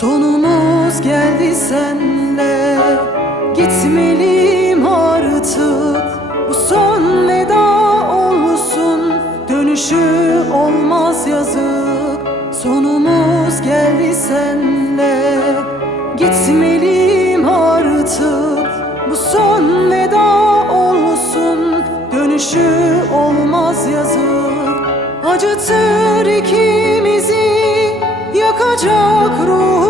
Sonumuz geldi senle. Gitmeliyim artık. Bu son veda olsun. Dönüşü olmaz yazık. Sonumuz geldi senle. Gitmeliyim artık. Bu son veda olsun. Dönüşü olmaz yazık. Acıtır ikimizi. Yakacak ruhumuzu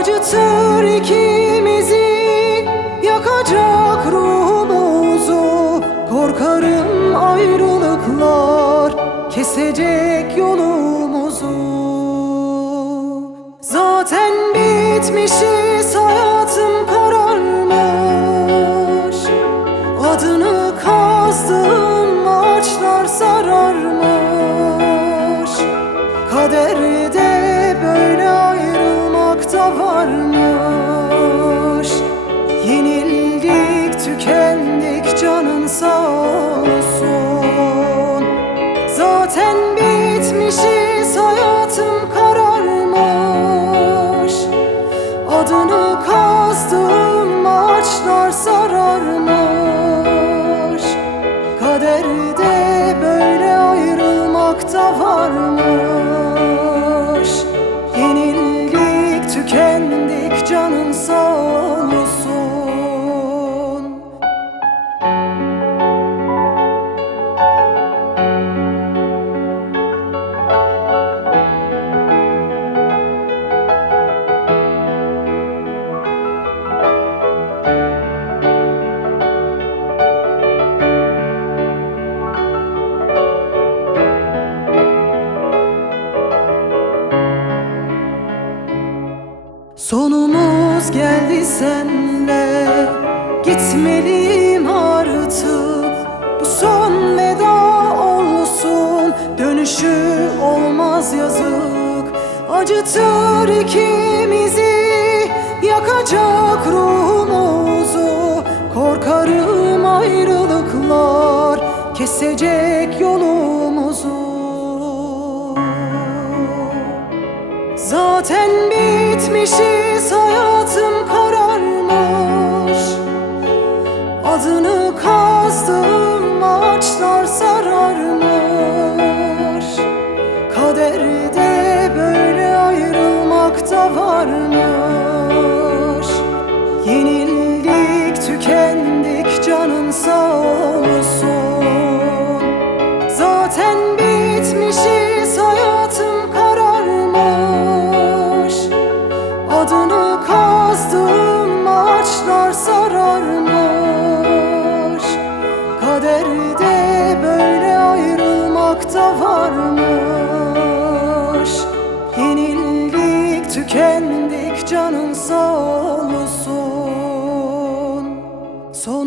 Acıtır ikimizi Yakacak ruhumuzu. Korkarım ayrılıklar Kesecek yolumuzu. Zaten bitmişiz hayatım kararmış. Adını kazdığım ağaçlar sararmış. Kaderde Zaten bitmişiz hayatım kararmış. Adını kazdığım ağaçlar sararmış. Kaderde böyle ayrılmak da varmış Sonumuz geldi senle. Gitmeliyim artık. Bu son veda olsun. Dönüşü olmaz yazık. Acıtır ikimizi. Yakacak ruhumuzu. Korkarım ayrılıklar. Kesecek yolumuzu. Zaten bitmişiz Adını kazdığım ağaçlar sararmış Kaderde böyle ayrılmak da varmış. Yenildik tükendik canın sağ olsun. Sen